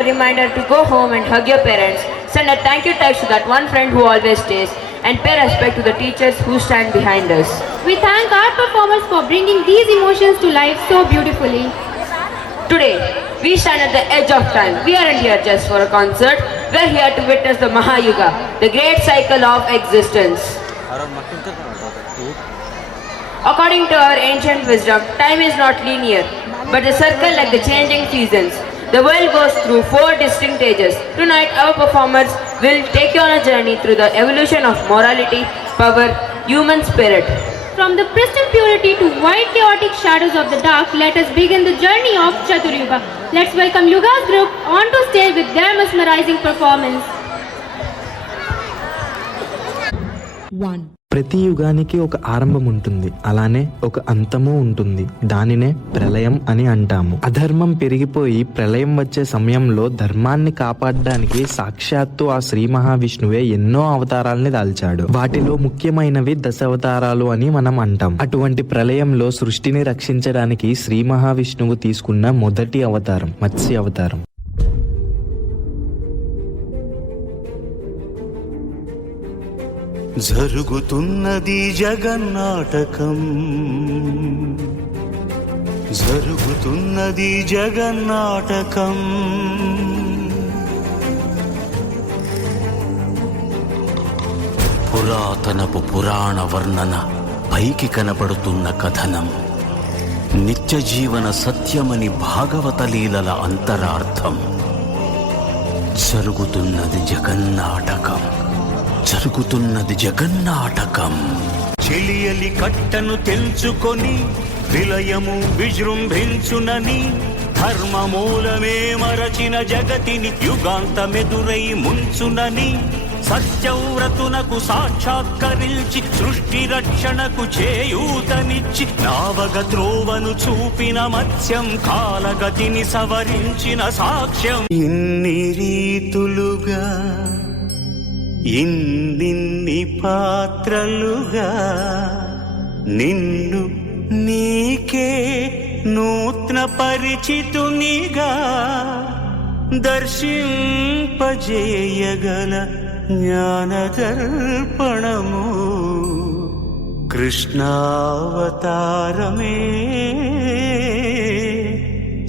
A reminder to go home and hug your parents. Send a thank you text to that one friend who always stays. And pay respect to the teachers who stand behind us. We thank our performers for bringing these emotions to life so beautifully. Today, we stand at the edge of time. We aren't here just for a concert. We're here to witness the Mahayuga, the great cycle of existence. According to our ancient wisdom, time is not linear, but a circle like the changing seasons. The world goes through 4 distinct ages. Tonight, our performers will take you on a journey through the evolution of morality, power, human spirit. From the pristine purity to white chaotic shadows of the dark, let us begin the journey of Chaturyuga. Let's welcome Yuga's group onto stage with their mesmerizing performance. 1. ప్రతి యుగానికి ఒక ఆరంభం ఉంటుంది, అలానే ఒక అంతము ఉంటుంది. దానినే ప్రళయం అని అంటాము. అధర్మం పెరిగిపోయి ప్రళయం వచ్చే సమయంలో ధర్మాన్ని కాపాడడానికి సాక్షాత్తు ఆ శ్రీ మహావిష్ణువే ఎన్నో అవతారాల్ని దాల్చాడు. వాటిలో ముఖ్యమైనవి దశావతారాలు అని మనం అంటాం. అటువంటి ప్రళయంలో సృష్టిని రక్షించడానికి శ్రీ మహావిష్ణువు తీసుకున్న మొదటి అవతారం మత్స్య అవతారం. జరుగుతున్నది జగన్నాటకం, జరుగుతున్నది జగన్నాటకం. పురాతనపు పురాణ వర్ణన, పైకి కనపడుతున్న కథనం, నిత్య జీవన సత్యమని భాగవత లీలల అంతరార్థం. జరుగుతున్నది జగన్నాటకం, జరుగుతున్నది జగన్నాటకం. చెలియలి కట్టను తెంచుకొని విలయము విజృంభించునని, ధర్మమూలమే మరచిన జగతిని యుగాంతమెదురై ముంచునని, సత్యవ్రతునకు సాక్షాత్కరించి సృష్టి రక్షణకు చేయూతనిచ్చి నావగ త్రోవను చూపిన మత్స్యం, కాలగతిని సవరించిన సాక్ష్యం. ఇన్ని రీతులుగా ఇన్నిన్ని పాత్రలుగా నిన్ను నీకే నూత్న పరిచితునిగా దర్శింపజేయగల జ్ఞానదర్పణము కృష్ణావతారమే.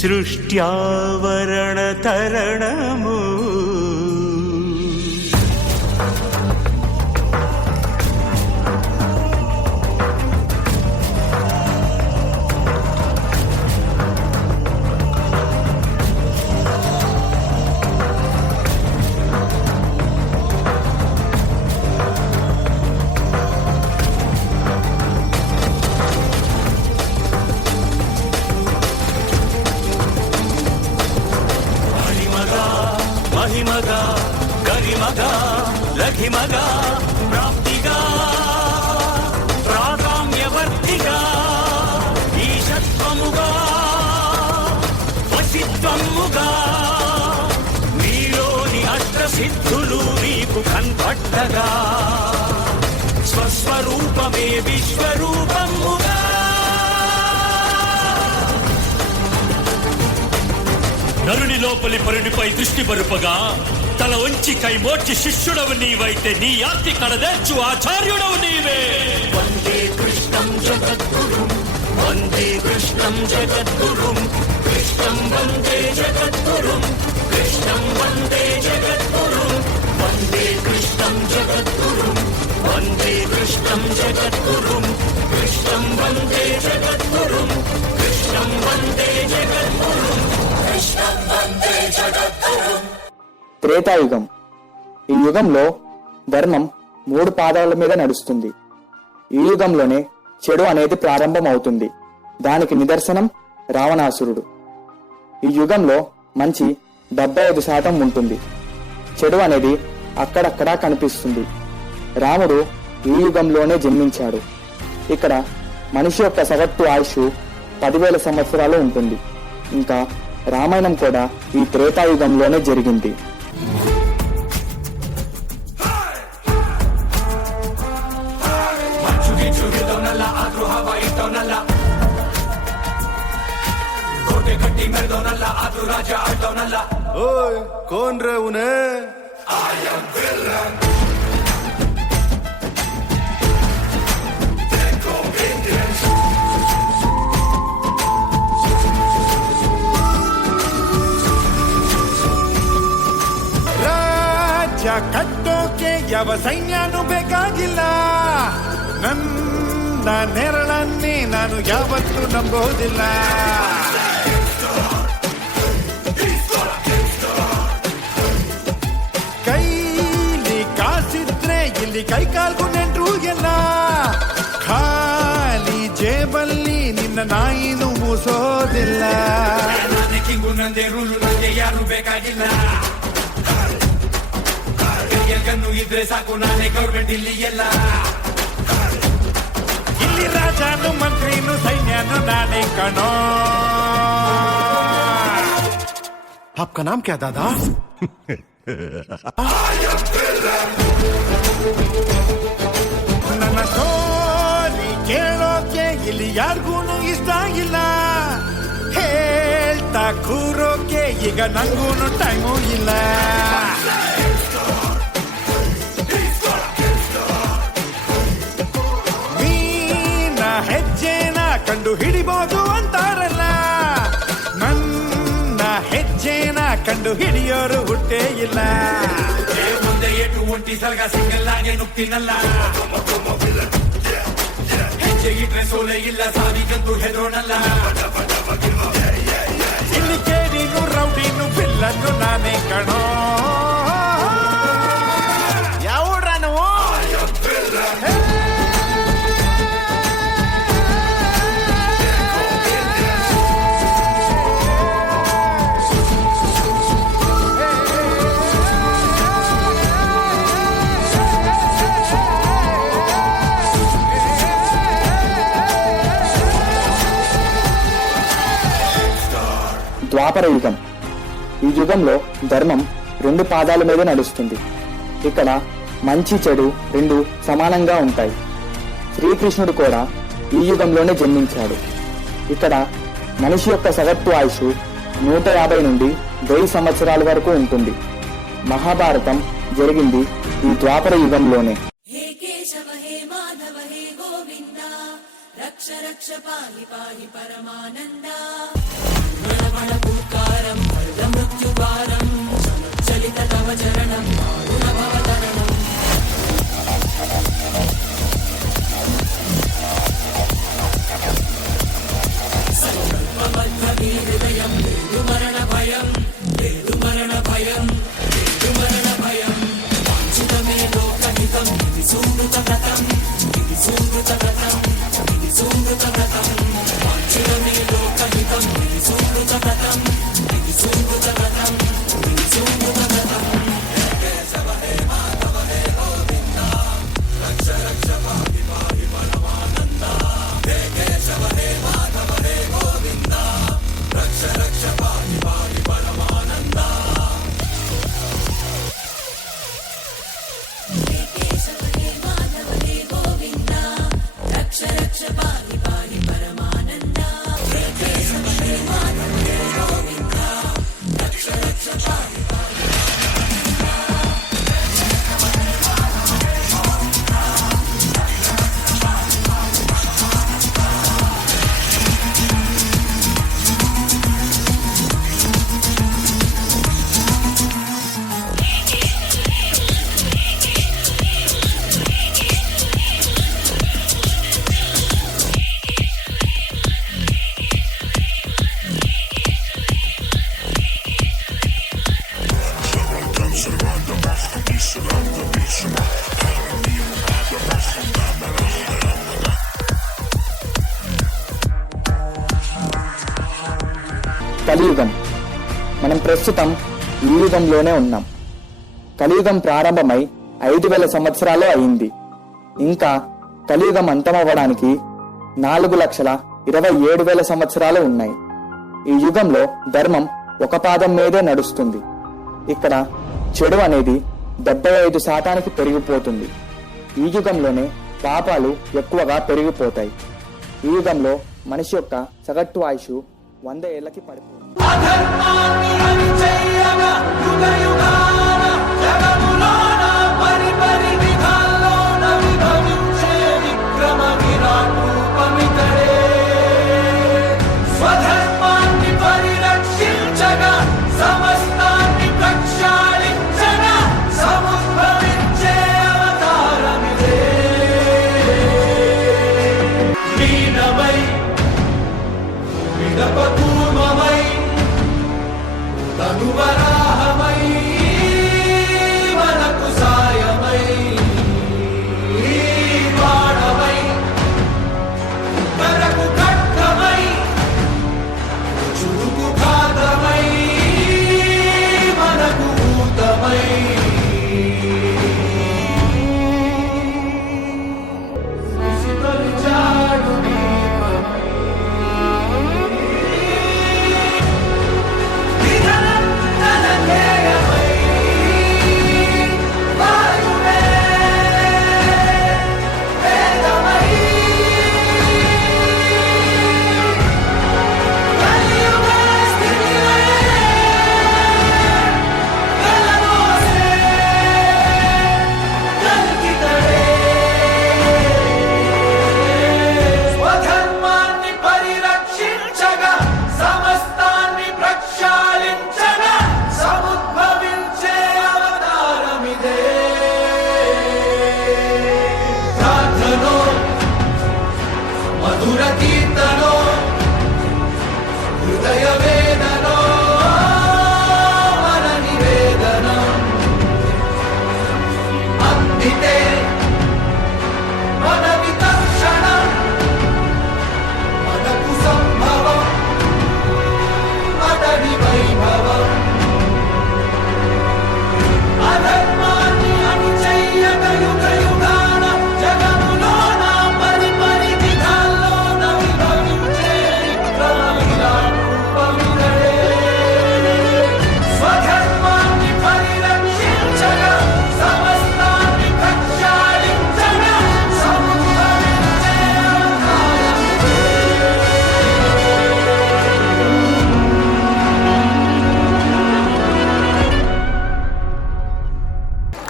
సృష్ట్యావరణ తరణము. మహిమగా గరిమగా లఘిమగా ప్రాప్తిగా ప్రాగామ్యవర్తిగా ఈశత్వముగా వశిత్వముగా నీలోని అష్టసిద్ధులు నీకు కన్పట్టగా స్వస్వరూపమే విశ్వరూపముగా. నరుని లోపలి పరునిపై దృష్టి బరుపగా తల వంచి కైమోర్చి శిష్యుడవు నీవైతే నీ ఆర్తి కడదేర్చు ఆచార్యుడవు నీవే. వందే కృష్ణం జగద్గురుం, వందే కృష్ణం జగద్గురుం, కృష్ణం వందే జగద్గురుం, కృష్ణం వందే జగద్గురుం, వందే కృష్ణం జగద్గురుం, వందే కృష్ణం జగద్గురుం, కృష్ణం వందే జగద్గురుం, కృష్ణం వందే జగద్గురుం, కృష్ణం వందే జగద్గురుం. త్రేతాయుగం. ఈ యుగంలో ధర్మం 3 పాదాల మీద నడుస్తుంది. ఈ యుగంలోనే చెడు అనేది ప్రారంభం అవుతుంది. దానికి నిదర్శనం రావణాసురుడు. ఈ యుగంలో మంచి 75% ఉంటుంది. చెడు అనేది అక్కడక్కడా కనిపిస్తుంది. రాముడు ఈ యుగంలోనే జన్మించాడు. ఇక్కడ మనిషి యొక్క సగటు ఆయుష్ 10,000 సంవత్సరాలు ఉంటుంది. ఇంకా రామాయణం కూడా ఈ త్రేతాయుగంలోనే జరిగింది. Perdona ओए कौन रे उन्हें ರಾಜ್ಯ ಕಟ್ಟೋಕೆ ಯಾವ ಸೈನ್ಯನೂ ಬೇಕಾಗಿಲ್ಲ ನನ್ನ ನೆರಳನ್ನೇ ನಾನು ಯಾವತ್ತೂ ನಂಬೋದಿಲ್ಲ ಕೈಲಿ ಕಾಸಿದ್ರೆ ಇಲ್ಲಿ ಕೈ ಕಾಲ್ಗೂ ನೆಂಟ್ರು ಎಲ್ಲ ಖಾಲಿ ಜೇಬಲ್ಲಿ ನಿನ್ನ ನಾಯಿನೂ ಮೂಸೋದಿಲ್ಲ ನಾನೇ ಕಿಂಗು ನಂದೇ ರೂಲು ನಂಗೆ ಯಾರು ಬೇಕಾಗಿಲ್ಲ ಕಣ್ಣು ಇದ್ರೆ ಸಾಕು ನಾನೇ ಗೌರ್ಮೆಂಟ್ ಇಲ್ಲಿ ಎಲ್ಲ ಇಲ್ಲಿ ರಾಜನು ಮಂತ್ರಿನು ಸೈನ್ಯನು ನಾನೇ ಕಣೋ आपका नाम क्या दादा ನನ್ನ ಸ್ಟೋರಿ ಕೇಳೋಕೆ ಇಲ್ಲಿ ಯಾರಿಗೂನು ಇಷ್ಟ ಇಲ್ಲ ಹೇಳ್ತಾ ಕೂರೋಕೆ ಈಗ ನಂಗೂನು ಟೈಮು ಇಲ್ಲ ನೀನ ಹೆಜ್ಜೆನ ಕಂಡು ಹಿಡಿಬಹುದು ಅಂತಾರಲ್ಲ ನನ್ನ ಹೆಜ್ಜೆನ ಕಂಡು ಹಿಡಿಯೋರು ಹುಟ್ಟೇ ಇಲ್ಲ ಮುಂದೆ ಏಟು ಒಂಟಿ ಸಲಗ ಸಿಂಗಲ್ ಆಗಿ ನುಗ್ತೀನಲ್ಲ ಹೆಜ್ಜೆ ಇಟ್ರೆ ಸೋಲೆ ಇಲ್ಲ ಸಾವಿಗಂತೂ ಹೆದರೋಣಲ್ಲ ಇಲ್ಲಿ ಕೇಳಿನು ರೌಡಿನು ಬಿಲ್ಲನ್ನು ನಾನೇ ಕಣೋ ಯಾವ ನಾವು ద్వాపర యుగం. ఈ యుగంలో ధర్మం 2 పాదాల మీద నడుస్తుంది. ఇక్కడ మంచి చెడు 2 సమానంగా ఉంటాయి. శ్రీకృష్ణుడు కూడా ఈ యుగంలోనే జన్మించాడు. ఇక్కడ మనిషి యొక్క సగటు ఆయుష్ 150 నుండి 1000 సంవత్సరాల వరకు ఉంటుంది. మహాభారతం జరిగింది ఈ ద్వాపర యుగంలోనే. हे केशव हे माधव हे गोविन्द रक्ष रक्ष पाहि पाहि परमानन्दा मणमणपूकारं मृत्युभारं चलित तव चरणं गुणभवतरणम् सङ्कल्पबद्धवी हृदयं मरणभयं मरणभयं मरणभयं वाञ्छितमे लोकहितं इति सुमृतव्रतं इति सुमृतव्रतं इति सुमृतव्रतं वाञ्छितमे लोकहितं इति सुमृतव्रतं इति सुमृतव्रतं इति सुमृतव्रतं केशव हे माधव हे गोविन्द रक्ष रक्ष पाहि पाहि परमानन्दा हे केशव हे माधव हे गोविन्द रक्ष रक्ष पाहि पाहि परमानन्दा हे केशव हे माधव हे गोविन्द रक्ष रक्ष पाहि पाहि परमानन्दा हे केशव हे माधव हे गोविन्द रक्ष रक्ष पाहि पाहि కలియుగం. మనం ప్రస్తుతం ఈ యుగంలోనే ఉన్నాం. కలియుగం ప్రారంభమై 5000 సంవత్సరాలే అయింది. ఇంకా కలియుగం అంతమవ్వడానికి 4,27,000 సంవత్సరాలు ఉన్నాయి. ఈ యుగంలో ధర్మం ఒక పాదం మీదే నడుస్తుంది. ఇక్కడ చెడు అనేది 75% పెరిగిపోతుంది. ఈ యుగంలోనే పాపాలు ఎక్కువగా పెరిగిపోతాయి. ఈ యుగంలో మనిషి యొక్క సగటు ఆయుష్ 100 ఏళ్లకి పడిపోతుంది. ధర్మాన్ని